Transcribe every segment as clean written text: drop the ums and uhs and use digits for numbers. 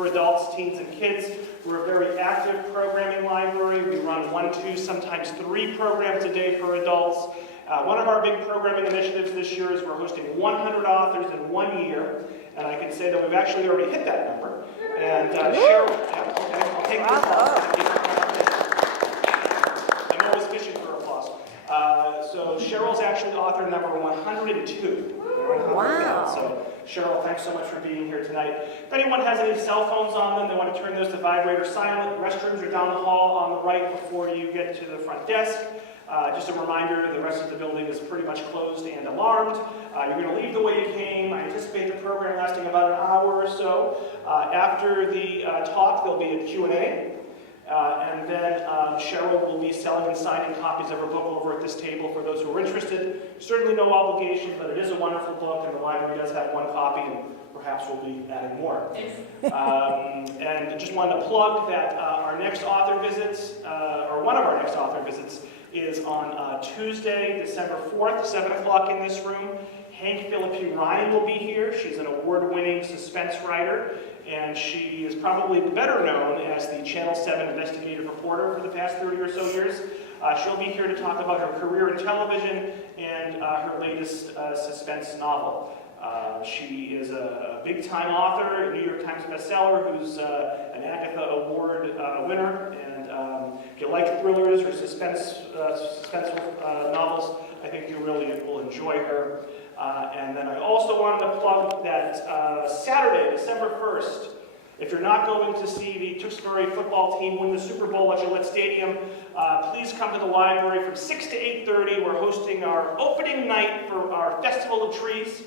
for adults, teens, and kids. We're a very active programming library. We run 1, 2, sometimes 3 programs a day for adults. One of our big programming initiatives this year is we're hosting 100 authors in 1 year, and I can say that we've actually already hit that number. And Cheryl, yeah, okay, I'll take the applause. I'm always fishing for applause. So Cheryl's actually author number 102. Wow. So Cheryl, thanks so much for being here tonight. If anyone has any cell phones on them, they want to turn those to vibrate or silent. Restrooms are down the hall on the right before you get to the front desk. Just a reminder, the rest of the building is pretty much closed and alarmed. You're going to leave the way you came. I anticipate the program lasting about an hour or so. After the talk, there'll be a Q&A. And then Cheryl will be selling and signing copies of her book over at this table for those who are interested. Certainly no obligation, but it is a wonderful book, and the library does have 1 copy, and perhaps we'll be adding more. And just wanted to plug that our next author visits, or one of our next author visits, is on Tuesday, December 4th, 7 o'clock in this room. Hank Philippi Ryan will be here. She's an award-winning suspense writer, and she is probably better known as the Channel 7 investigative reporter for the past 30 or so years. She'll be here to talk about her career in television and her latest suspense novel. She is a big-time author, a New York Times bestseller, who's an Agatha Award winner. And if you like thrillers or suspenseful novels, I think you really will enjoy her. And then I also wanted to plug that Saturday, December 1st, if you're not going to see the Tewksbury football team win the Super Bowl at Gillette Stadium, please come to the library from 6 to 8:30. We're hosting our opening night for our Festival of Trees.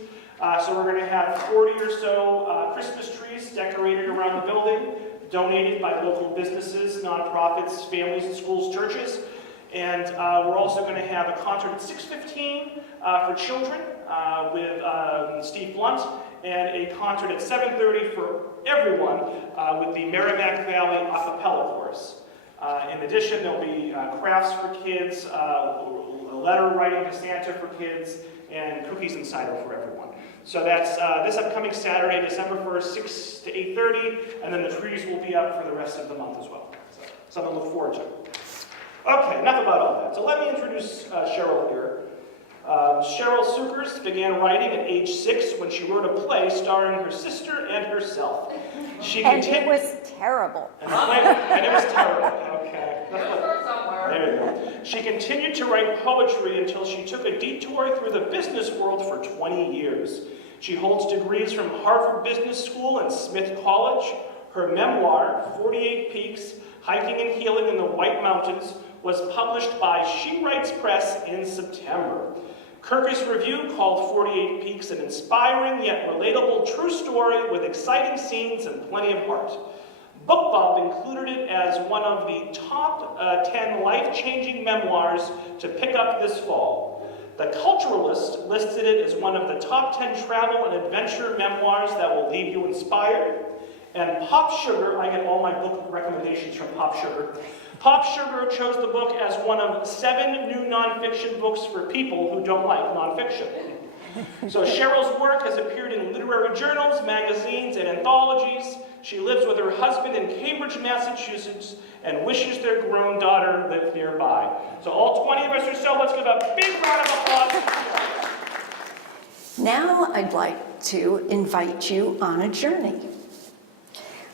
So we're going to have 40 or so Christmas trees decorated around the building, donated by local businesses, nonprofits, families, and schools, churches. And we're also going to have a concert at 6:15 for children with Steve Blunt, and a concert at 7:30 for everyone with the Merrimack Valley a cappella chorus. In addition, there'll be crafts for kids, letter writing to Santa for kids, and cookies and cider for everyone. So that's this upcoming Saturday, December 1st, 6 to 8:30, and then the trees will be up for the rest of the month as well. So something to look forward to. Okay, enough about all that. So let me introduce Cheryl here. Cheryl Suchors began writing at age 6 when she wrote a play starring her sister and herself. And it was terrible. And it was terrible. Okay. There you go. She continued to write poetry until she took a detour through the business world for 20 years. She holds degrees from Harvard Business School and Smith College. Her memoir, 48 Peaks, Hiking and Healing in the White Mountains, was published by She Writes Press in September. Kirkus Review called 48 Peaks an inspiring yet relatable true story with exciting scenes and plenty of heart. BookBub included it as one of the top 10 life-changing memoirs to pick up this fall. The Culturalist listed it as one of the top 10 travel and adventure memoirs that will leave you inspired. And Pop Sugar, I get all my book recommendations from Pop Sugar. Pop Sugar chose the book as one of 7 new nonfiction books for people who don't like nonfiction. So Cheryl's work has appeared in literary journals, magazines, and anthologies. She lives with her husband in Cambridge, Massachusetts, and wishes their grown daughter lived nearby. So all 20 of us or so, let's give a big round of applause. Now I'd like to invite you on a journey.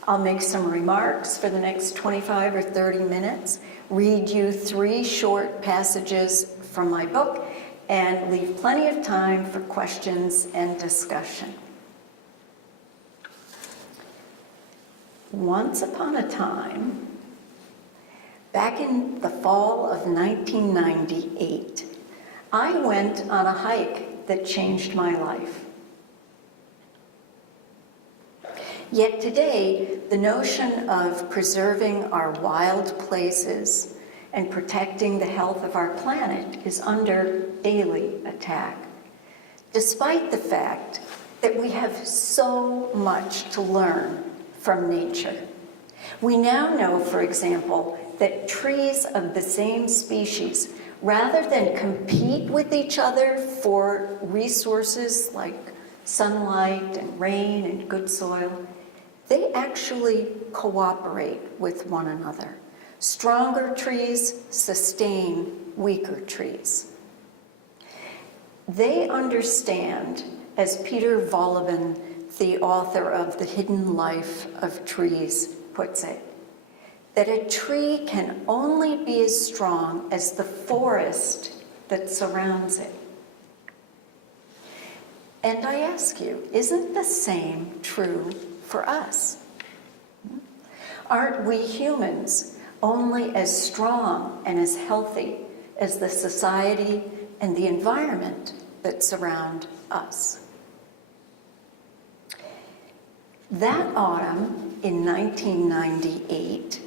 I'll make some remarks for the next 25 or 30 minutes, read you 3 short passages from my book, and leave plenty of time for questions and discussion. Once upon a time, back in the fall of 1998, I went on a hike that changed my life. Yet today, the notion of preserving our wild places and protecting the health of our planet is under daily attack, despite the fact that we have so much to learn from nature. We now know, for example, that trees of the same species, rather than compete with each other for resources like sunlight and rain and good soil, they actually cooperate with one another. Stronger trees sustain weaker trees. They understand, as Peter Wohlleben, the author of The Hidden Life of Trees, puts it, that a tree can only be as strong as the forest that surrounds it. And I ask you, isn't the same true for us? Aren't we humans only as strong and as healthy as the society and the environment that surround us? That autumn in 1998,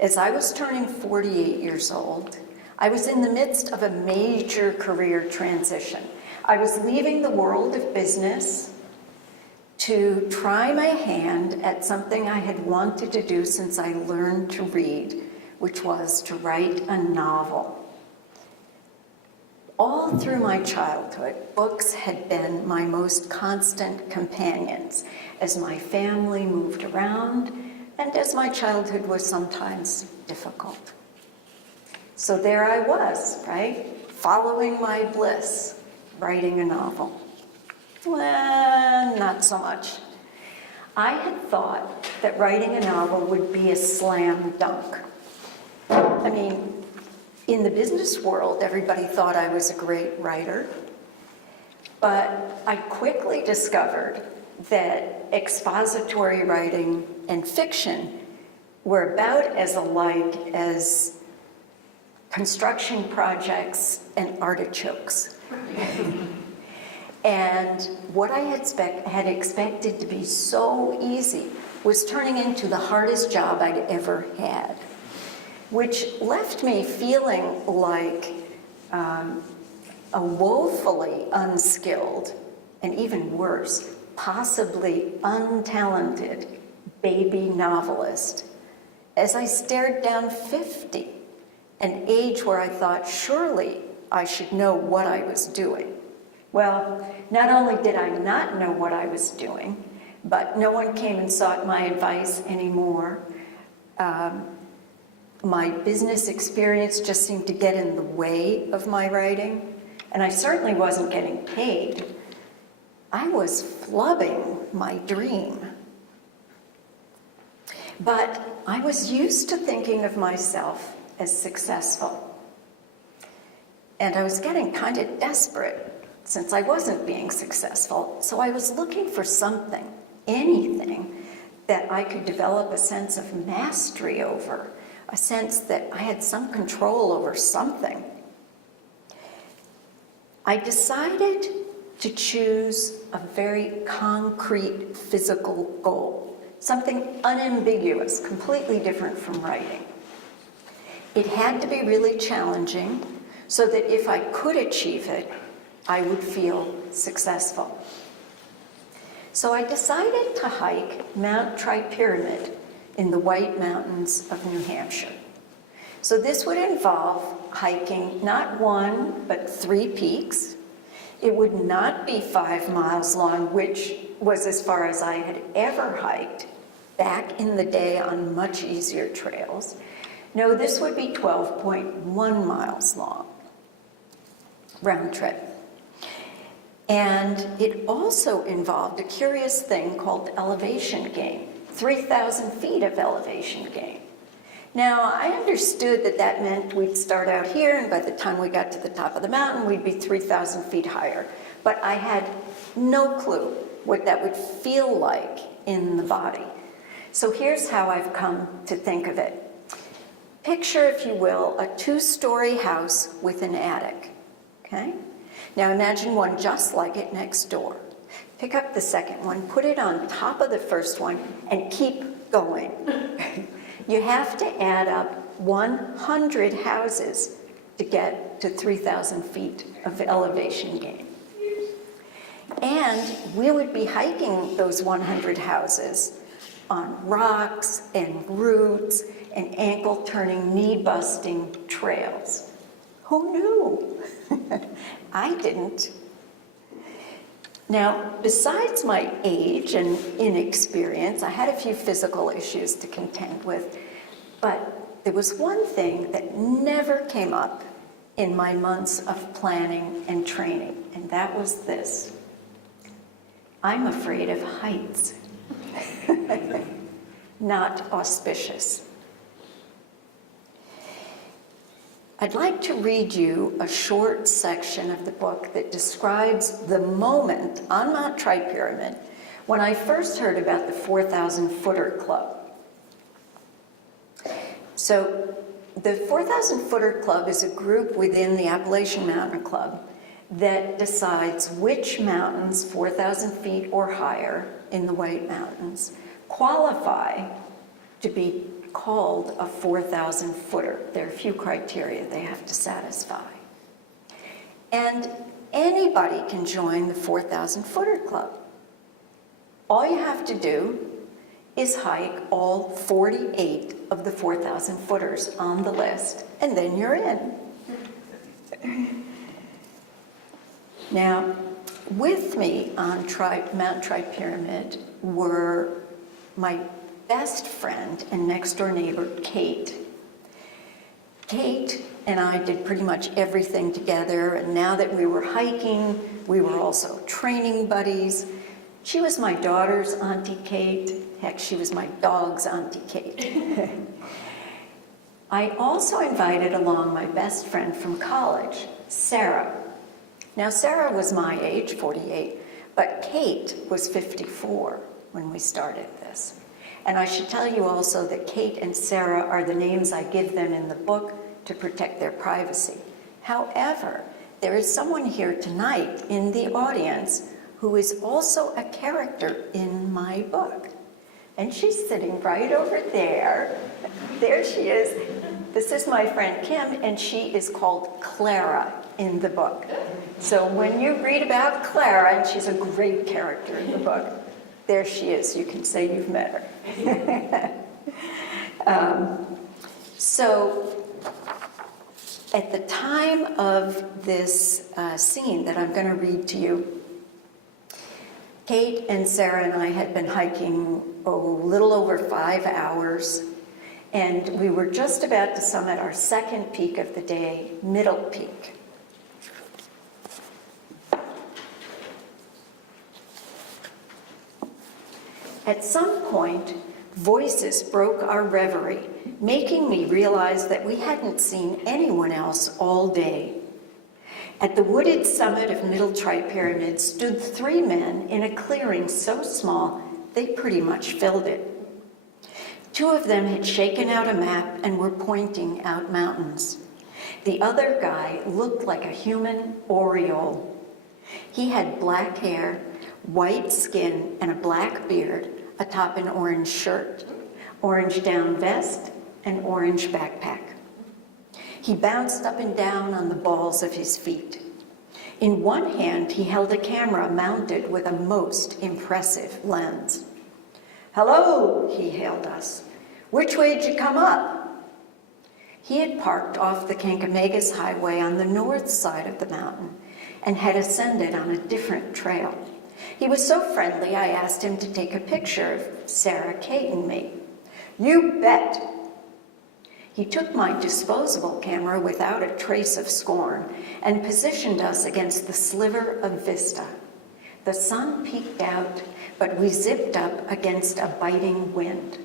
as I was turning 48 years old, I was in the midst of a major career transition. I was leaving the world of business to try my hand at something I had wanted to do since I learned to read, which was to write a novel. All through my childhood, books had been my most constant companions as my family moved around and as my childhood was sometimes difficult. So there I was, right? Following my bliss, writing a novel. Well, not so much. I had thought that writing a novel would be a slam dunk. I mean, in the business world, everybody thought I was a great writer, but I quickly discovered that expository writing and fiction were about as alike as construction projects and artichokes. And what I had expected to be so easy was turning into the hardest job I'd ever had, which left me feeling like a woefully unskilled, and even worse, possibly untalented baby novelist, as I stared down 50, an age where I thought surely I should know what I was doing. Well, not only did I not know what I was doing, but no one came and sought my advice anymore. My business experience just seemed to get in the way of my writing, and I certainly wasn't getting paid. I was flubbing my dream. But I was used to thinking of myself as successful. And I was getting kind of desperate since I wasn't being successful. So I was looking for something, anything, that I could develop a sense of mastery over, a sense that I had some control over something. I decided to choose a very concrete physical goal, something unambiguous, completely different from writing. It had to be really challenging so that if I could achieve it, I would feel successful. So I decided to hike Mount Tri-Pyramid in the White Mountains of New Hampshire. So this would involve hiking not one, but 3 peaks. It would not be 5 miles long, which was as far as I had ever hiked back in the day on much easier trails. No, this would be 12.1 miles long, round trip. And it also involved a curious thing called elevation gain, 3,000 feet of elevation gain. Now, I understood that that meant we'd start out here, and by the time we got to the top of the mountain, we'd be 3,000 feet higher. But I had no clue what that would feel like in the body. So here's how I've come to think of it. Picture, if you will, a 2-story house with an attic, okay? Now imagine one just like it next door. Pick up the second one, put it on top of the first one, and keep going. You have to add up 100 houses to get to 3,000 feet of elevation gain. And we would be hiking those 100 houses on rocks and roots and ankle-turning, knee-busting trails. Who knew? I didn't. Now, besides my age and inexperience, I had a few physical issues to contend with, but there was one thing that never came up in my months of planning and training, and that was this. I'm afraid of heights. Not auspicious. I'd like to read you a short section of the book that describes the moment on Mount Tri-Pyramid when I first heard about the 4,000 Footer Club. So the 4,000 Footer Club is a group within the Appalachian Mountain Club that decides which mountains, 4,000 feet or higher in the White Mountains, qualify to be called a 4,000 footer. There are a few criteria they have to satisfy. And anybody can join the 4,000 footer club. All you have to do is hike all 48 of the 4,000 footers on the list, and then you're in. Now, with me on Mount Tri-Pyramid were my best friend and next-door neighbor, Kate. Kate and I did pretty much everything together, and now that we were hiking, we were also training buddies. She was my daughter's Auntie Kate. Heck, she was my dog's Auntie Kate. I also invited along my best friend from college, Sarah. Now, Sarah was my age, 48, but Kate was 54 when we started this. And I should tell you also that Kate and Sarah are the names I give them in the book to protect their privacy. However, there is someone here tonight in the audience who is also a character in my book. And she's sitting right over there. There she is. This is my friend Kim, and she is called Clara in the book. So when you read about Clara, and she's a great character in the book, there she is. You can say you've met her. So at the time of this scene that I'm going to read to you, Kate and Sarah and I had been hiking a little over 5 hours, and we were just about to summit our second peak of the day, Middle Peak. At some point, voices broke our reverie, making me realize that we hadn't seen anyone else all day. At the wooded summit of Middle Tri-Pyramid stood 3 men in a clearing so small they pretty much filled it. 2 of them had shaken out a map and were pointing out mountains. The other guy looked like a human aureole. He had black hair, white skin, and a black beard atop an orange shirt, orange down vest, and orange backpack. He bounced up and down on the balls of his feet. In one hand, he held a camera mounted with a most impressive lens. "Hello," he hailed us. "Which way'd you come up?" He had parked off the Kankamegas Highway on the north side of the mountain and had ascended on a different trail. He was so friendly, I asked him to take a picture of Sarah, Kate, and me. "You bet." He took my disposable camera without a trace of scorn and positioned us against the sliver of vista. The sun peeked out, but we zipped up against a biting wind.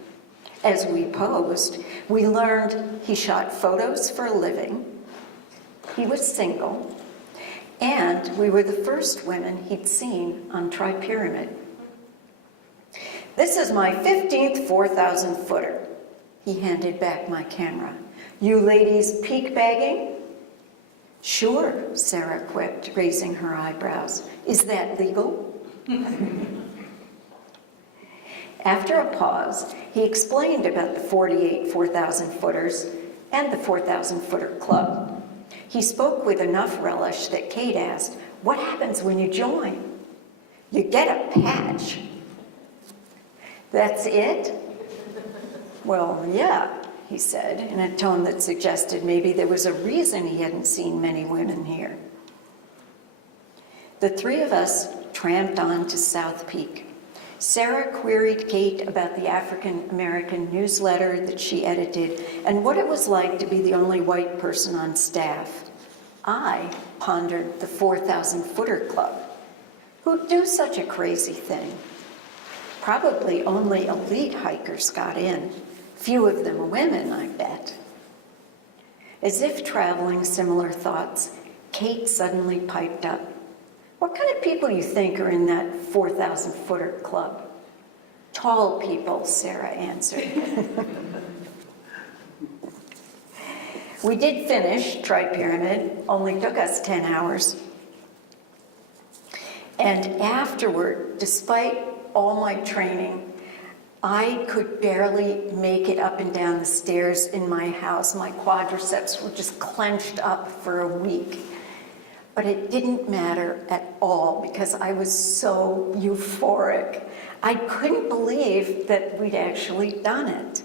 As we posed, we learned he shot photos for a living, he was single, and we were the first women he'd seen on Tri-Pyramid. "This is my 15th 4,000 footer. He handed back my camera. "You ladies peak bagging?" "Sure," Sarah quipped, raising her eyebrows. "Is that legal?" After a pause, he explained about the 48 4,000 footers and the 4,000 footer club. He spoke with enough relish that Kate asked, "What happens when you join?" "You get a patch." "That's it?" "Well, yeah," he said, in a tone that suggested maybe there was a reason he hadn't seen many women here. The three of us tramped on to South Peak. Sarah queried Kate about the African American newsletter that she edited and what it was like to be the only white person on staff. I pondered the 4,000-footer club. Who'd do such a crazy thing? Probably only elite hikers got in. Few of them women, I bet. As if traveling similar thoughts, Kate suddenly piped up. What kind of people you think are in that 4,000-footer club? Tall people, Sarah answered. We did finish Tri-Pyramid, only took us 10 hours. And afterward, despite all my training, I could barely make it up and down the stairs in my house. My quadriceps were just clenched up for a week. But it didn't matter at all because I was so euphoric. I couldn't believe that we'd actually done it.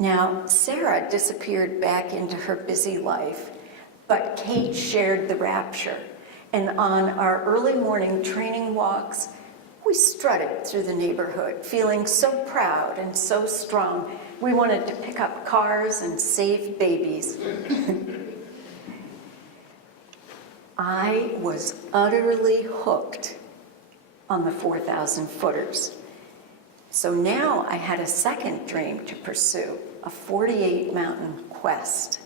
Now, Sarah disappeared back into her busy life, but Kate shared the rapture. And on our early morning training walks, we strutted through the neighborhood, feeling so proud and so strong. We wanted to pick up cars and save babies. I was utterly hooked on the 4,000-footers. So now I had a second dream to pursue, a 48-mountain quest.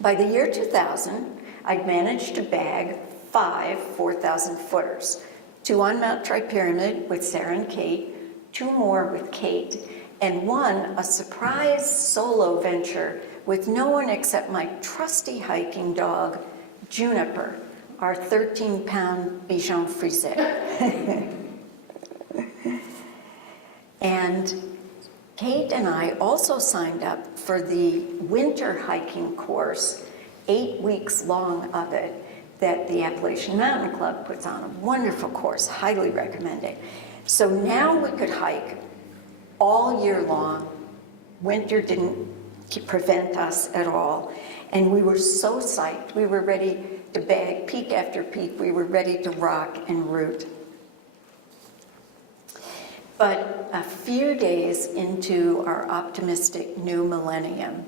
By the year 2000, I'd managed to bag 5 4,000-footers, 2 on Mount Tri-Pyramid with Sarah and Kate, 2 more with Kate, and 1 a surprise solo venture with no one except my trusty hiking dog, Juniper, our 13-pound Bichon Frise. And Kate and I also signed up for the winter hiking course, 8 weeks long of it, that the Appalachian Mountain Club puts on. A wonderful course, highly recommend it. So now we could hike all year long. Winter didn't prevent us at all. And we were so psyched. We were ready to bag peak after peak. We were ready to rock and root. But a few days into our optimistic new millennium,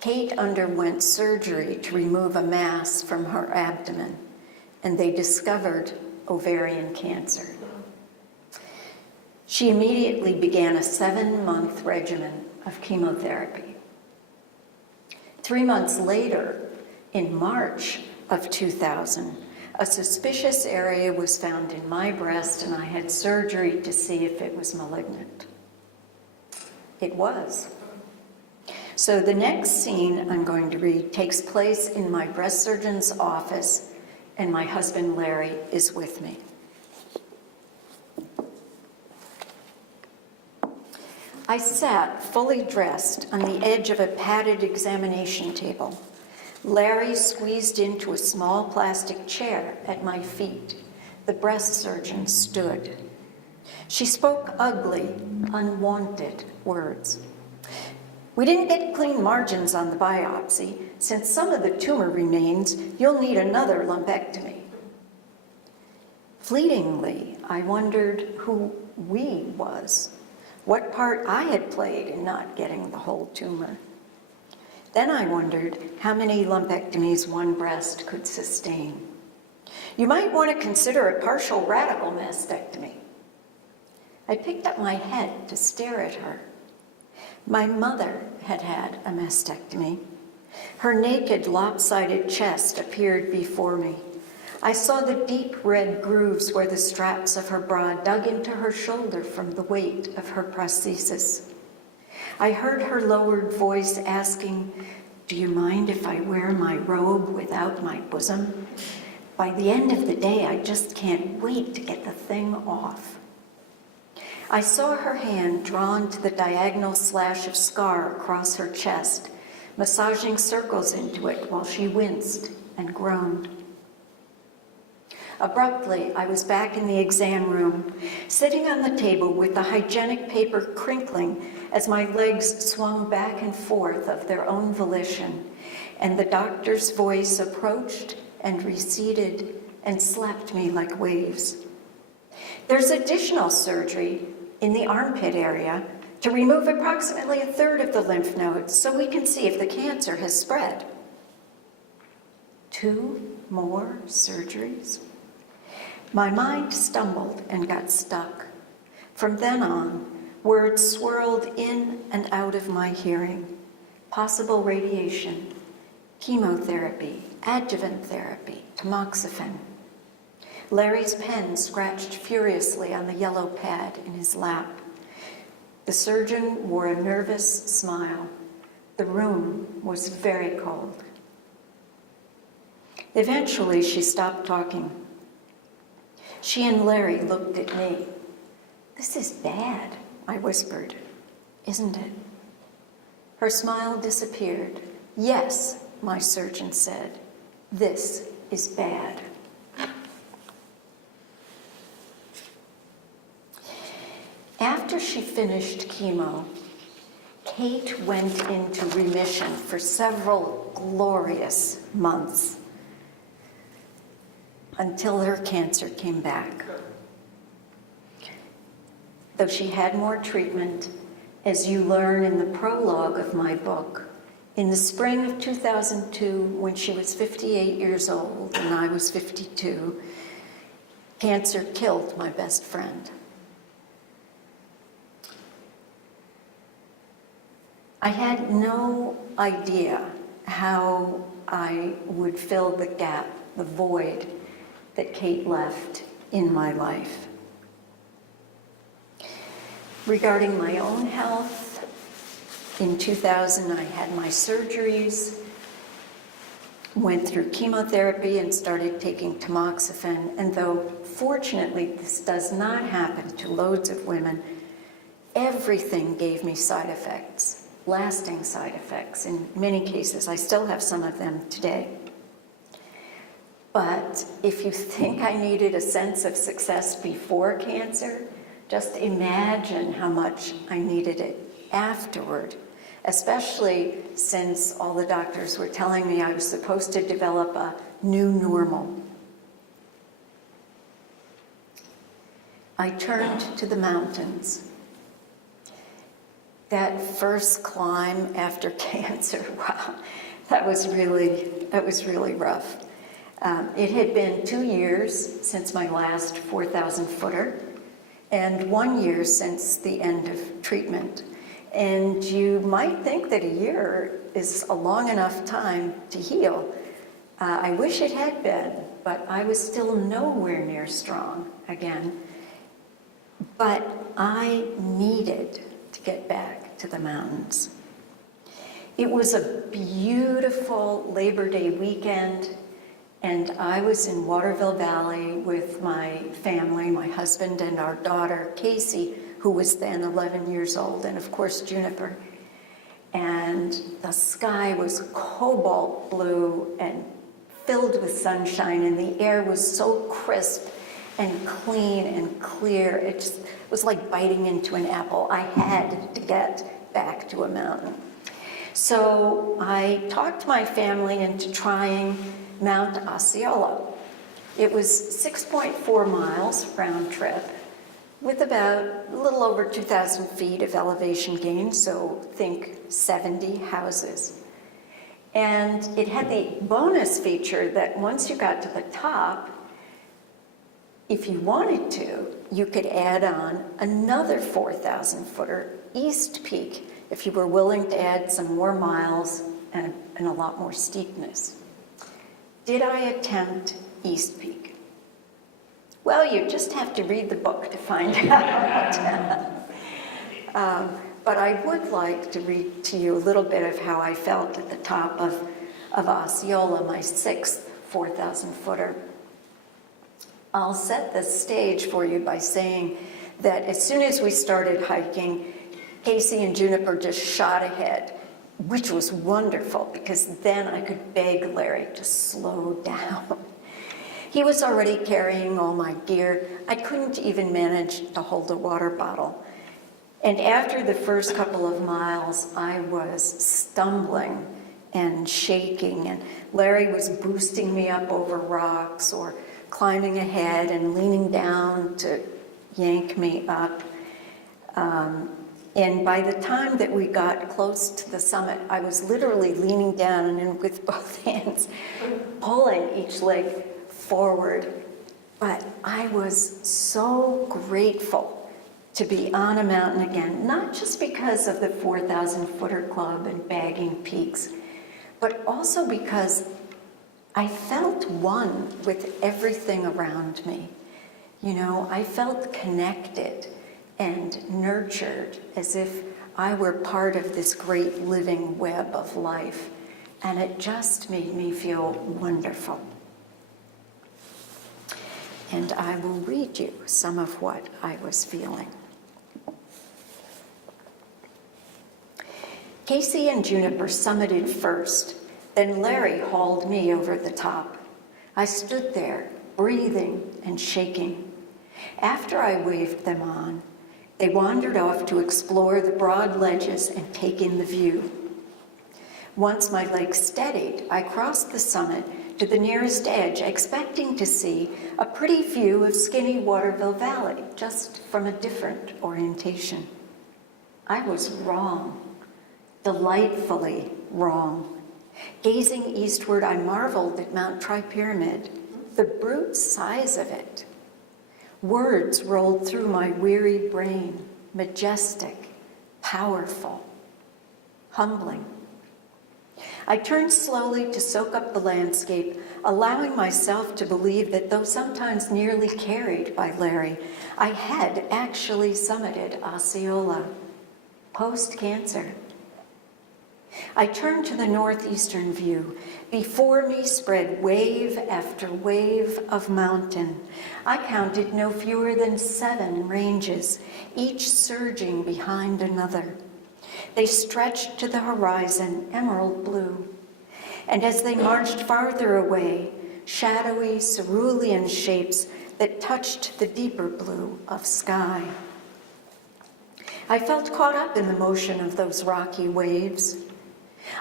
Kate underwent surgery to remove a mass from her abdomen, and they discovered ovarian cancer. She immediately began a 7-month regimen of chemotherapy. 3 months later, in March of 2000, a suspicious area was found in my breast, and I had surgery to see if it was malignant. It was. So the next scene I'm going to read takes place in my breast surgeon's office, and my husband Larry is with me. I sat fully dressed on the edge of a padded examination table. Larry squeezed into a small plastic chair at my feet. The breast surgeon stood. She spoke ugly, unwanted words. We didn't get clean margins on the biopsy. Since some of the tumor remains, you'll need another lumpectomy. Fleetingly, I wondered who "we" was, what part I had played in not getting the whole tumor. Then I wondered how many lumpectomies one breast could sustain. You might want to consider a partial radical mastectomy. I picked up my head to stare at her. My mother had had a mastectomy. Her naked, lopsided chest appeared before me. I saw the deep red grooves where the straps of her bra dug into her shoulder from the weight of her prosthesis. I heard her lowered voice asking, "Do you mind if I wear my robe without my bosom? By the end of the day, I just can't wait to get the thing off." I saw her hand drawn to the diagonal slash of scar across her chest, massaging circles into it while she winced and groaned. Abruptly, I was back in the exam room, sitting on the table with the hygienic paper crinkling as my legs swung back and forth of their own volition, and the doctor's voice approached and receded and slapped me like waves. There's additional surgery in the armpit area to remove approximately 1/3 of the lymph nodes so we can see if the cancer has spread. 2 more surgeries? My mind stumbled and got stuck. From then on, words swirled in and out of my hearing. Possible radiation, chemotherapy, adjuvant therapy, tamoxifen. Larry's pen scratched furiously on the yellow pad in his lap. The surgeon wore a nervous smile. The room was very cold. Eventually, she stopped talking. She and Larry looked at me. "This is bad," I whispered. "Isn't it?" Her smile disappeared. "Yes," my surgeon said, "this is bad." After she finished chemo, Kate went into remission for several glorious months until her cancer came back. Though she had more treatment, as you learn in the prologue of my book, in the spring of 2002, when she was 58 years old and I was 52, cancer killed my best friend. I had no idea how I would fill the gap, the void that Kate left in my life. Regarding my own health, in 2000 I had my surgeries, went through chemotherapy and started taking tamoxifen, and though fortunately this does not happen to loads of women, everything gave me side effects. Lasting side effects. In many cases, I still have some of them today. But if you think I needed a sense of success before cancer, just imagine how much I needed it afterward, especially since all the doctors were telling me I was supposed to develop a new normal. I turned to the mountains. That first climb after cancer, wow, that was really rough. It had been 2 years since my last 4,000 footer and 1 year since the end of treatment. And you might think that a year is a long enough time to heal. I wish it had been, but I was still nowhere near strong again. But I needed to get back to the mountains. It was a beautiful Labor Day weekend, and I was in Waterville Valley with my family, my husband and our daughter, Casey, who was then 11 years old, and of course, Juniper. And the sky was cobalt blue and filled with sunshine, and the air was so crisp and clean and clear. It just was like biting into an apple. I had to get back to a mountain. So I talked my family into trying Mount Osceola. It was 6.4 miles round trip with about a little over 2,000 feet of elevation gain, so think 70 houses. And it had the bonus feature that once you got to the top, if you wanted to, you could add on another 4,000 footer, East Peak, if you were willing to add some more miles and a lot more steepness. Did I attempt East Peak? Well, you just have to read the book to find out. But I would like to read to you a little bit of how I felt at the top of Osceola, my 6th 4,000 footer. I'll set the stage for you by saying that as soon as we started hiking, Casey and Juniper just shot ahead, which was wonderful because then I could beg Larry to slow down. He was already carrying all my gear. I couldn't even manage to hold a water bottle. And after the first couple of miles, I was stumbling and shaking, and Larry was boosting me up over rocks or climbing ahead and leaning down to yank me up. And by the time that we got close to the summit, I was literally leaning down and with both hands pulling each leg forward. But I was so grateful to be on a mountain again, not just because of the 4,000 Footer Club and bagging peaks, but also because I felt one with everything around me. You know, I felt connected and nurtured as if I were part of this great living web of life. And it just made me feel wonderful. And I will read you some of what I was feeling. Casey and Juniper summited first, then Larry hauled me over the top. I stood there, breathing and shaking. After I waved them on, they wandered off to explore the broad ledges and take in the view. Once my legs steadied, I crossed the summit to the nearest edge, expecting to see a pretty view of skinny Waterville Valley, just from a different orientation. I was wrong. Delightfully wrong. Gazing eastward, I marveled at Mount Tri-Pyramid, the brute size of it. Words rolled through my weary brain, majestic, powerful, humbling. I turned slowly to soak up the landscape, allowing myself to believe that though sometimes nearly carried by Larry, I had actually summited Osceola, post-cancer. I turned to the northeastern view. Before me spread wave after wave of mountain. I counted no fewer than 7 ranges, each surging behind another. They stretched to the horizon, emerald blue. And as they marched farther away, shadowy cerulean shapes that touched the deeper blue of sky. I felt caught up in the motion of those rocky waves.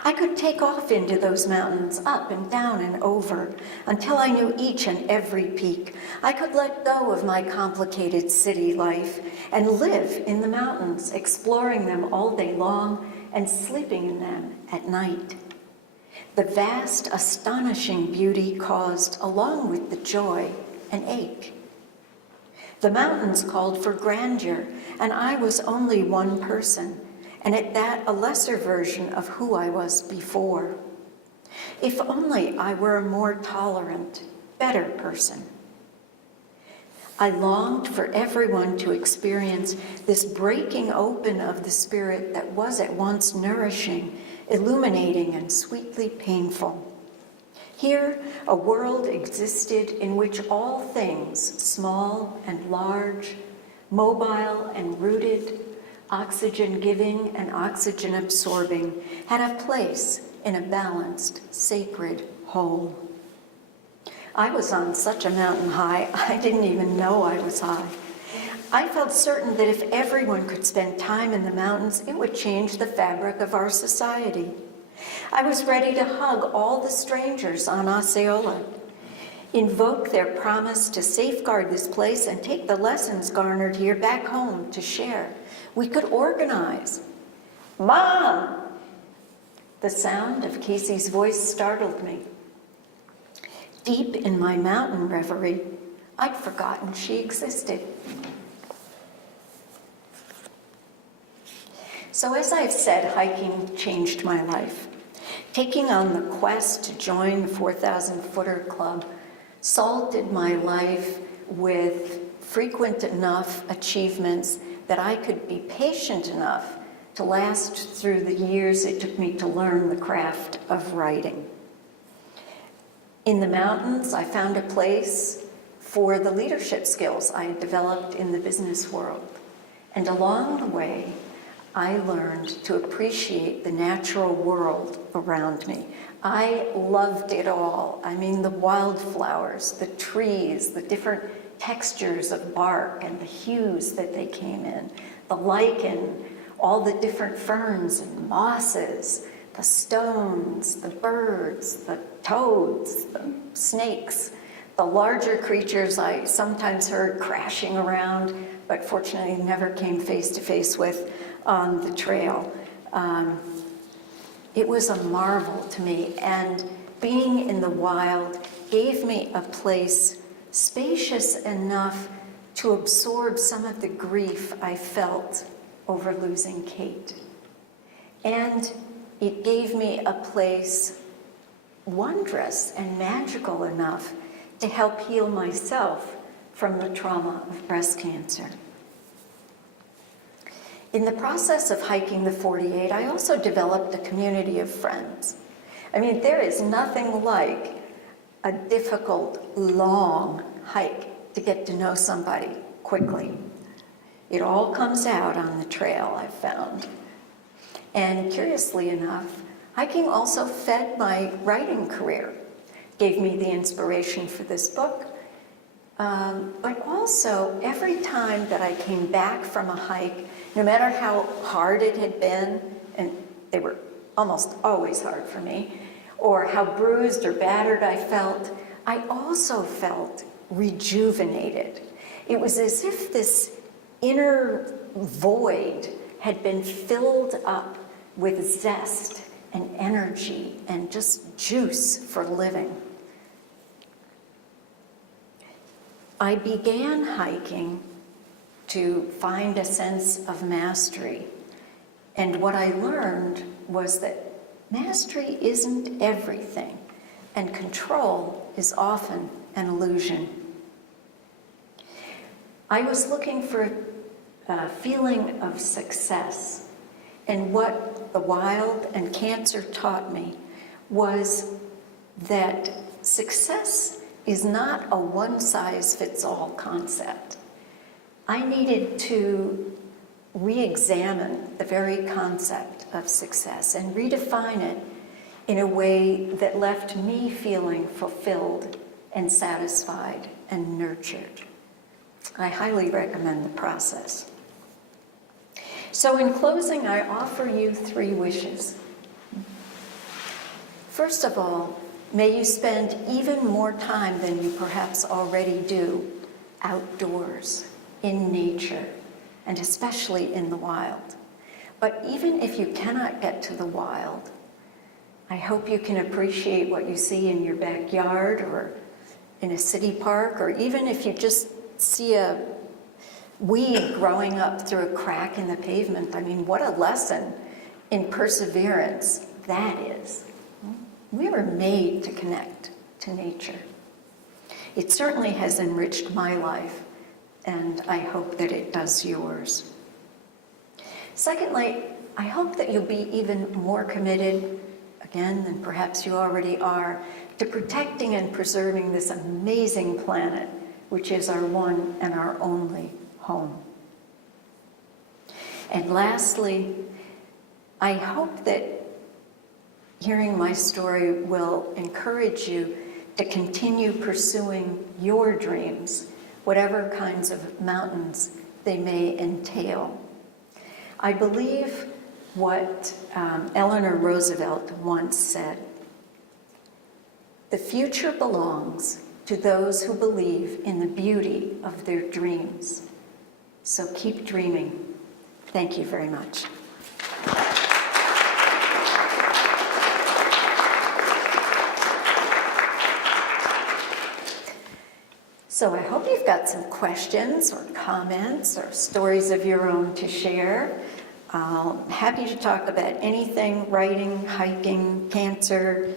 I could take off into those mountains, up and down and over, until I knew each and every peak. I could let go of my complicated city life and live in the mountains, exploring them all day long and sleeping in them at night. The vast, astonishing beauty caused, along with the joy, an ache. The mountains called for grandeur, and I was only one person, and at that a lesser version of who I was before. If only I were a more tolerant, better person. I longed for everyone to experience this breaking open of the spirit that was at once nourishing, illuminating, and sweetly painful. Here, a world existed in which all things, small and large, mobile and rooted, oxygen-giving and oxygen-absorbing, had a place in a balanced, sacred whole. I was on such a mountain high, I didn't even know I was high. I felt certain that if everyone could spend time in the mountains, it would change the fabric of our society. I was ready to hug all the strangers on Osceola, invoke their promise to safeguard this place and take the lessons garnered here back home to share. We could organize. Mom! The sound of Casey's voice startled me. Deep in my mountain reverie, I'd forgotten she existed. So as I've said, hiking changed my life. Taking on the quest to join the 4,000 Footer Club salted my life with frequent enough achievements that I could be patient enough to last through the years it took me to learn the craft of writing. In the mountains, I found a place for the leadership skills I had developed in the business world. And along the way, I learned to appreciate the natural world around me. I loved it all. I mean, the wildflowers, the trees, the different textures of bark and the hues that they came in, the lichen, all the different ferns and mosses, the stones, the birds, the toads, the snakes, the larger creatures I sometimes heard crashing around, but fortunately never came face to face with on the trail. It was a marvel to me, and being in the wild gave me a place spacious enough to absorb some of the grief I felt over losing Kate. And it gave me a place wondrous and magical enough to help heal myself from the trauma of breast cancer. In the process of hiking the 48, I also developed a community of friends. I mean, there is nothing like a difficult, long hike to get to know somebody quickly. It all comes out on the trail, I've found. And curiously enough, hiking also fed my writing career, gave me the inspiration for this book, but also every time that I came back from a hike, no matter how hard it had been, and they were almost always hard for me, or how bruised or battered I felt, I also felt rejuvenated. It was as if this inner void had been filled up with zest and energy and just juice for living. I began hiking to find a sense of mastery. And what I learned was that mastery isn't everything, and control is often an illusion. I was looking for a feeling of success, and what the wild and cancer taught me was that success is not a one-size-fits-all concept. I needed to re-examine the very concept of success and redefine it in a way that left me feeling fulfilled and satisfied and nurtured. I highly recommend the process. So in closing, I offer you 3 wishes. First of all, may you spend even more time than you perhaps already do outdoors, in nature, and especially in the wild. But even if you cannot get to the wild, I hope you can appreciate what you see in your backyard or in a city park, or even if you just see a weed growing up through a crack in the pavement. I mean, what a lesson in perseverance that is. We were made to connect to nature. It certainly has enriched my life, and I hope that it does yours. Secondly, I hope that you'll be even more committed, again, than perhaps you already are, to protecting and preserving this amazing planet, which is our one and our only home. And lastly, I hope that hearing my story will encourage you to continue pursuing your dreams, whatever kinds of mountains they may entail. I believe what Eleanor Roosevelt once said: "The future belongs to those who believe in the beauty of their dreams." So keep dreaming. Thank you very much. So I hope you've got some questions or comments or stories of your own to share. I'm happy to talk about anything: writing, hiking, cancer,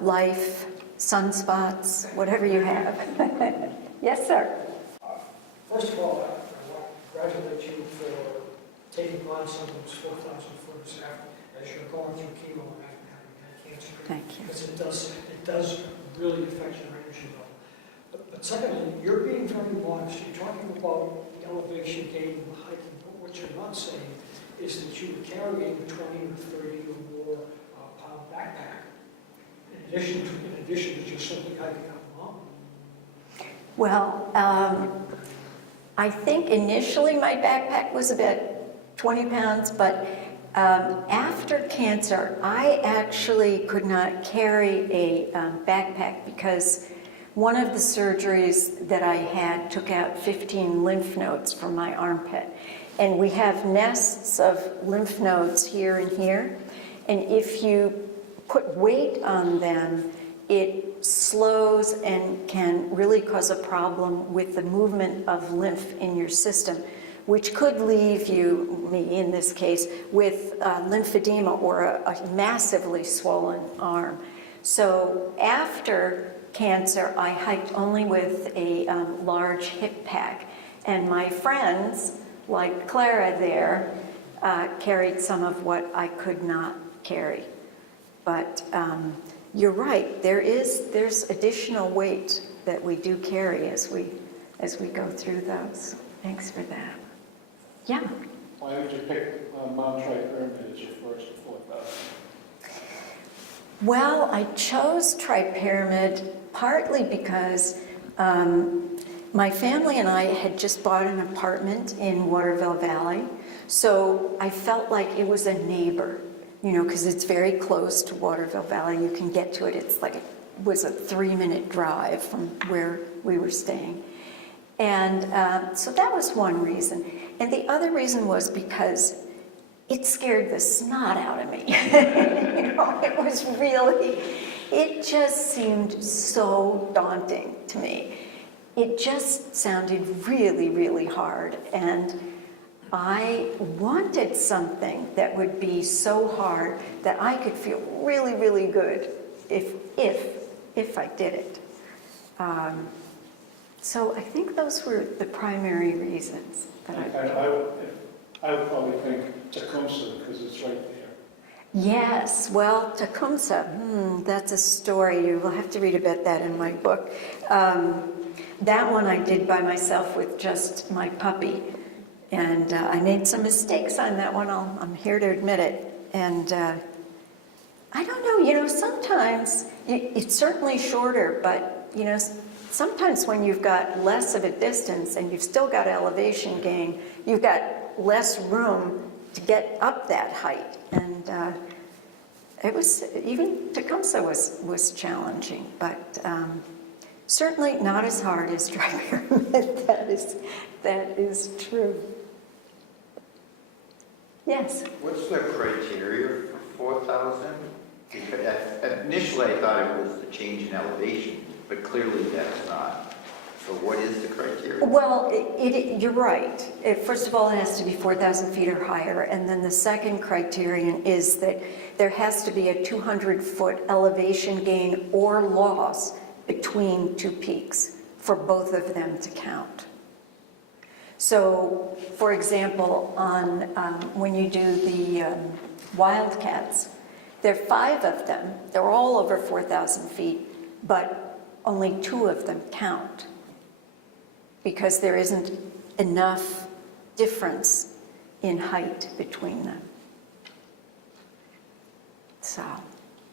life, sunspots, whatever you have. Yes, sir. First of all, I want to congratulate you for taking on some of those 4,000 foot as you're going through chemo and having cancer. Thank you. Because it does really affect your energy level. But secondly, you're being very modest. You're talking about the elevation gain and the hiking, but what you're not saying is that you were carrying a 20 or 30 or more pound backpack in addition to just simply hiking up the mountain. Well, I think initially my backpack was about 20 pounds, but After cancer, I actually could not carry a backpack because one of the surgeries that I had took out 15 lymph nodes from my armpit. And we have nests of lymph nodes here and here. And if you put weight on them, it slows and can really cause a problem with the movement of lymph in your system, which could leave you, me in this case, with lymphedema or a massively swollen arm. So after cancer, I hiked only with a large hip pack. And my friends, like Clara there, carried some of what I could not carry. But you're right, there's additional weight that we do carry as we go through those. Thanks for that. Yeah. Why did you pick Mount Tri-Pyramid as your first 4,000? Well, I chose Tri-Pyramid partly because my family and I had just bought an apartment in Waterville Valley, so I felt like it was a neighbor, you know, because it's very close to Waterville Valley. You can get to it. It's like it was a 3-minute drive from where we were staying. And so that was one reason. And the other reason was because it scared the snot out of me. You know, it was really, it just seemed so daunting to me. It just sounded really, really hard. And I wanted something that would be so hard that I could feel really, really good if I did it. So I think those were the primary reasons that I would probably think Tecumseh, because it's right there. Yes, well, Tecumseh, that's a story. You will have to read about that in my book. That one I did by myself with just my puppy. And I made some mistakes on that one. I'm here to admit it. And I don't know, you know, sometimes it's certainly shorter, but, you know, sometimes when you've got less of a distance and you've still got elevation gain, you've got less room to get up that height. And it was, even Tecumseh was challenging, but certainly not as hard as Tri-Pyramid. That is true. Yes? What's the criteria for 4,000? Initially, I thought it was the change in elevation, but clearly that's not. So what is the criteria? Well, you're right. First of all, it has to be 4,000 feet or higher, and then the second criterion is that there has to be a 200-foot elevation gain or loss between two peaks for both of them to count. So, for example, on when you do the Wildcats, there are 5 of them. They're all over 4,000 feet, but only 2 of them count because there isn't enough difference in height between them. So.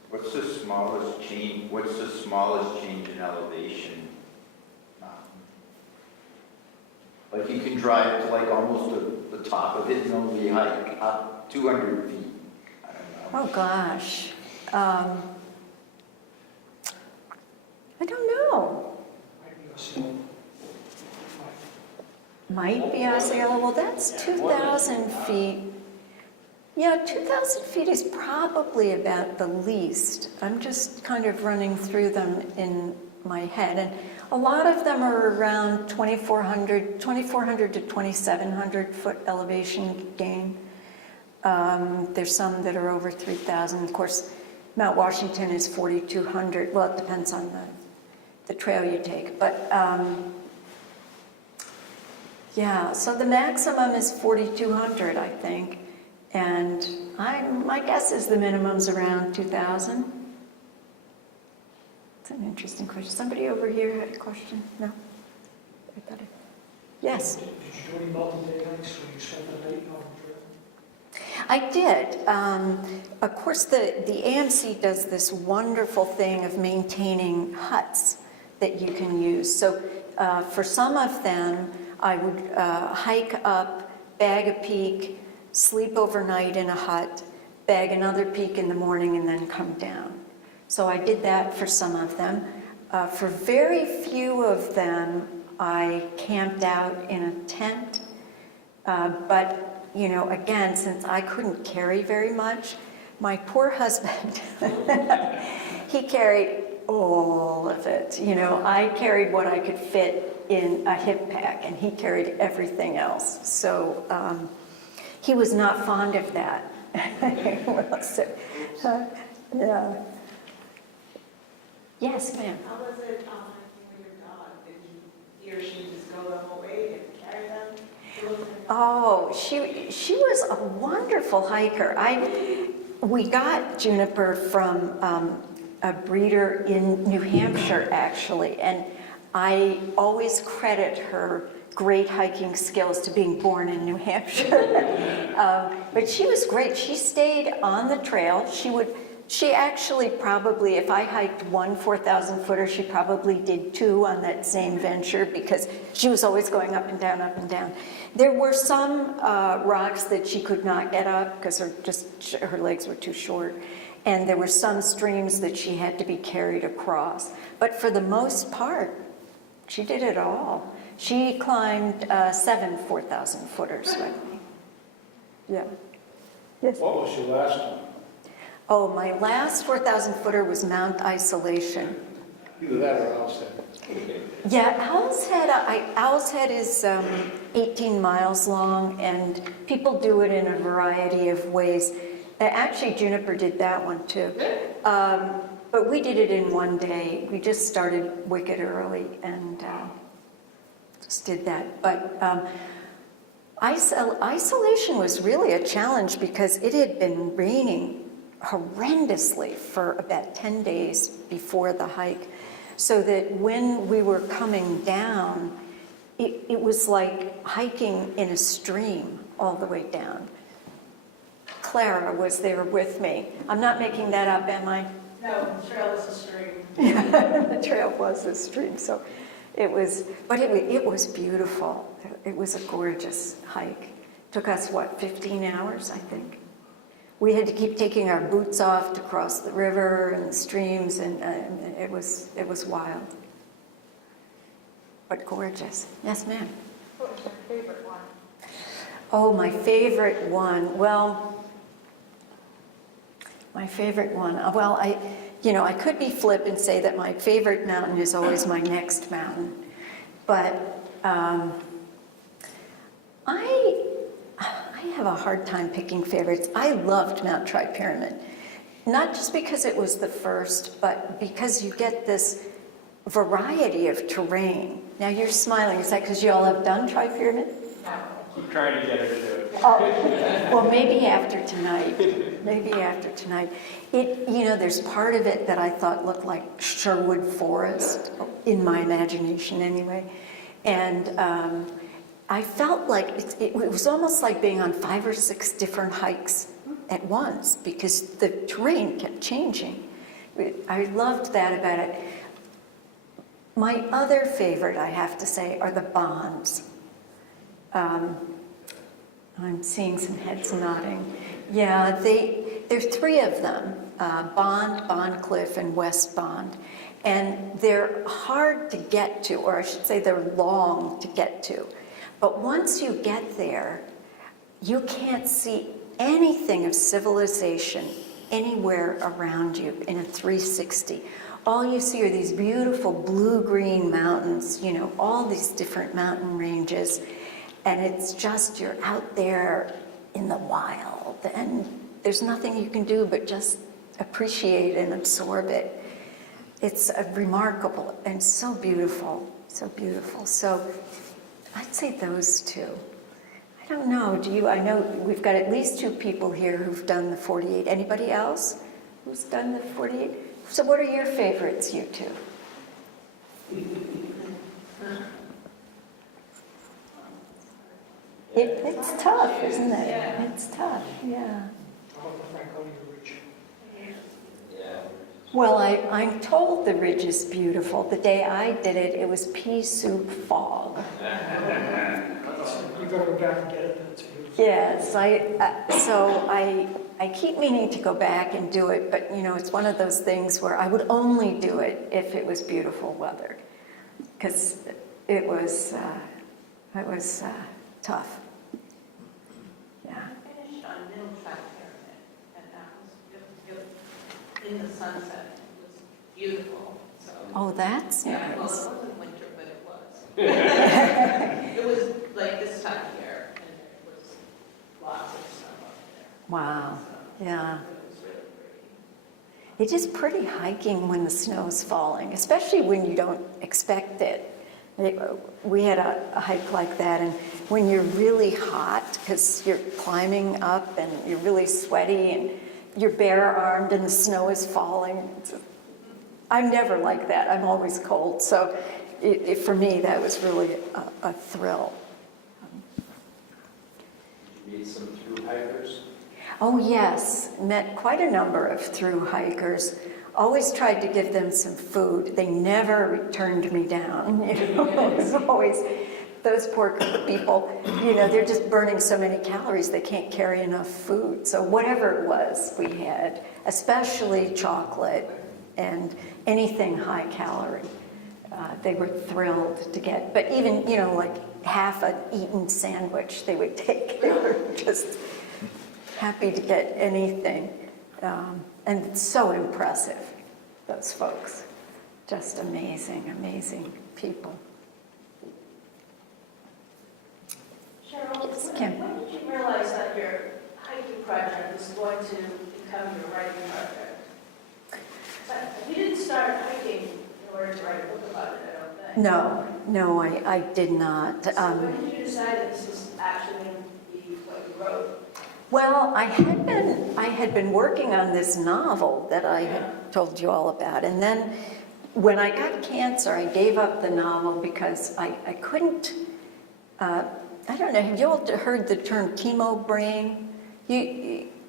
What's the smallest change? What's the smallest change in elevation? Like you can drive to like almost the top of it and only hike up 200 feet. I don't know. Oh gosh. I don't know. Might be Osceola. Well, that's 2,000 feet. Yeah, 2,000 feet is probably about the least. I'm just kind of running through them in my head. And a lot of them are around 2,400 to 2,700 foot elevation gain. There's some that are over 3,000. Of course, Mount Washington is 4,200. Well, it depends on the trail you take. But yeah, so the maximum is 4,200, I think. And my guess is the minimum's around 2,000. That's an interesting question. Somebody over here had a question? No? I thought it. Yes? Did you do any multi-day hikes when you spent the night on the trail? I did. Of course, the AMC does this wonderful thing of maintaining huts that you can use. So for some of them, I would hike up, bag a peak, sleep overnight in a hut, bag another peak in the morning, and then come down. So I did that for some of them. For very few of them, I camped out in a tent. But, you know, again, since I couldn't carry very much, my poor husband, he carried all of it. You know, I carried what I could fit in a hip pack, and he carried everything else. So he was not fond of that. Well, so, yeah. Yes, ma'am. How was it hiking with your dog? Did he or she just go the whole way and carry them? Oh, she was a wonderful hiker. We got Juniper from a breeder in New Hampshire, actually, and I always credit her great hiking skills to being born in New Hampshire. But she was great. She stayed on the trail. She actually probably, if I hiked one 4,000 footer, she probably did two on that same venture because she was always going up and down, up and down. There were some rocks that she could not get up because her legs were too short. And there were some streams that she had to be carried across. But for the most part, she did it all. She climbed 7 4,000 footers with me. Yeah. Yes. What was your last one? Oh, my last 4,000 footer was Mount Isolation. Either that or Owl's Head. Yeah, Owl's Head is 18 miles long, and people do it in a variety of ways. Actually, Juniper did that one too. But we did it in one day. We just started wicked early and just did that. But isolation was really a challenge because it had been raining horrendously for about 10 days before the hike. So that when we were coming down, it was like hiking in a stream all the way down. Clara was there with me. I'm not making that up, am I? No, the trail is a stream. The trail was a stream, so it was, but it was beautiful. It was a gorgeous hike. Took us, 15 hours, I think. We had to keep taking our boots off to cross the river and the streams, and it was wild, but gorgeous. Yes, ma'am. What was your favorite one? Oh, my favorite one. Well, my favorite one. Well, I could be flip and say that my favorite mountain is always my next mountain, but I have a hard time picking favorites. I loved Mount Tri-Pyramid, not just because it was the first, but because you get this variety of terrain. Now you're smiling. Is that because you all have done Tri-Pyramid? I'm trying to get her to do it. Oh, well, maybe after tonight. Maybe after tonight. There's part of it that I thought looked like Sherwood Forest, in my imagination anyway. And I felt like it was almost like being on 5 or 6 different hikes at once because the terrain kept changing. I loved that about it. My other favorite, I have to say, are the bonds. I'm seeing some heads nodding. Yeah, there are 3 of them, Bond Cliff, and West Bond. And they're hard to get to, or I should say they're long to get to. But once you get there, you can't see anything of civilization anywhere around you in a 360. All you see are these beautiful blue-green mountains, all these different mountain ranges. And it's just, you're out there in the wild, and there's nothing you can do but just appreciate and absorb it. It's remarkable and so beautiful, so beautiful. So I'd say those 2. I don't know, I know we've got at least 2 people here who've done the 48. Anybody else who's done the 48? So what are your favorites, you 2? It's tough, isn't it? Yeah. It's tough, yeah. How about the Franconia Ridge? Well, I'm told the ridge is beautiful. The day I did it, it was pea soup fog. You gotta go back and get it, it's beautiful. Yes, I keep meaning to go back and do it, but you know, it's one of those things where I would only do it if it was beautiful weather, because it was tough. Yeah. I finished on Middle Track Pyramid, and that was in the sunset. It was beautiful. So Oh, that's yeah, well, it nice. wasn't winter, but it was. It was like this time of year, and there was lots of snow up there. Wow. So Yeah. it was really pretty. It is pretty hiking when the snow's falling, especially when you don't expect it. We had a hike like that, and when you're really hot because you're climbing up and you're really sweaty and you're bare-armed and the snow is falling. I'm never like that. I'm always cold. So for me, that was really a thrill. Did you meet some through hikers? Oh, yes. Met quite a number of through hikers. Always tried to give them some food. They never turned me down. You know, it was always those poor people. You know, they're just burning so many calories they can't carry enough food. So whatever it was, we had, especially chocolate and anything high calorie. They were thrilled to get. But even, you know, like half an eaten sandwich they would take. They were just happy to get anything. And it's so impressive, those folks. Just amazing, amazing people. Cheryl, Yes, Kim. when did you realize that your hiking project was going to become your writing project? You didn't start hiking in order to write a book about it, I don't think. No, I did not. So when did you decide that this was actually going to be what you wrote? Well, I had been working on this novel that I had told you all about, and then when I got cancer, I gave up the novel because I couldn't. I don't know. Have you all heard the term chemo brain?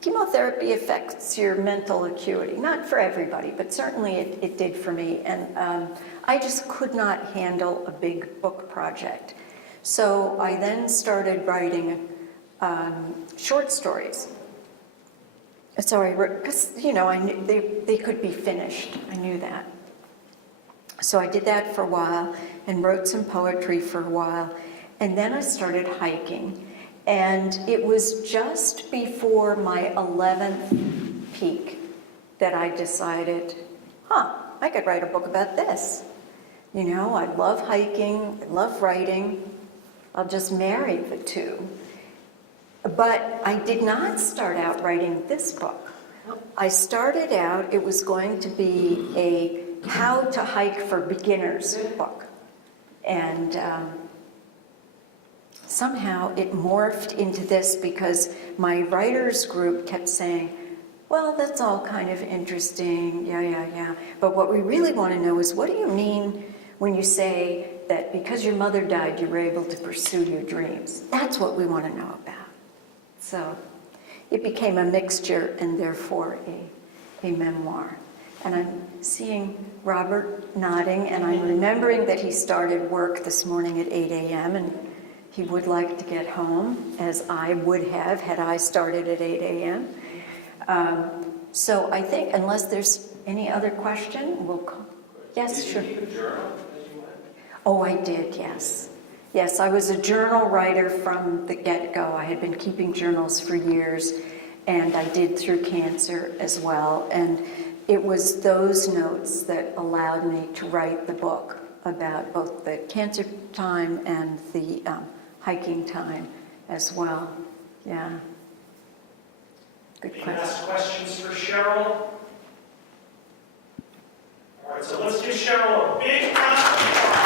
Chemotherapy affects your mental acuity. Not for everybody, but certainly it did for me, and I just could not handle a big book project. So I then started writing short stories. So I wrote, because, you know, I knew they could be finished. I knew that. So I did that for a while and wrote some poetry for a while. And then I started hiking. And it was just before my 11th peak that I decided, I could write a book about this. You know, I love hiking, I love writing. I'll just marry the two. But I did not start out writing this book. I started out, it was going to be a how to hike for beginners book. And somehow it morphed into this because my writers group kept saying, well, that's all kind of interesting, yeah. But what we really want to know is, what do you mean when you say that because your mother died, you were able to pursue your dreams? That's what we want to know about. So it became a mixture and therefore a memoir. And I'm seeing Robert nodding, and I'm remembering that he started work this morning at 8 a.m. and he would like to get home, as I would have had I started at 8 a.m. So I think, unless there's any other question, we'll call. Yes, sure. Did you keep a journal as you went? Oh, I did, yes. Yes, I was a journal writer from the get-go. I had been keeping journals for years, and I did through cancer as well. And it was those notes that allowed me to write the book about both the cancer time and the hiking time as well. Yeah. Good Any question. last questions for Cheryl? All right, so let's give Cheryl a big round of applause.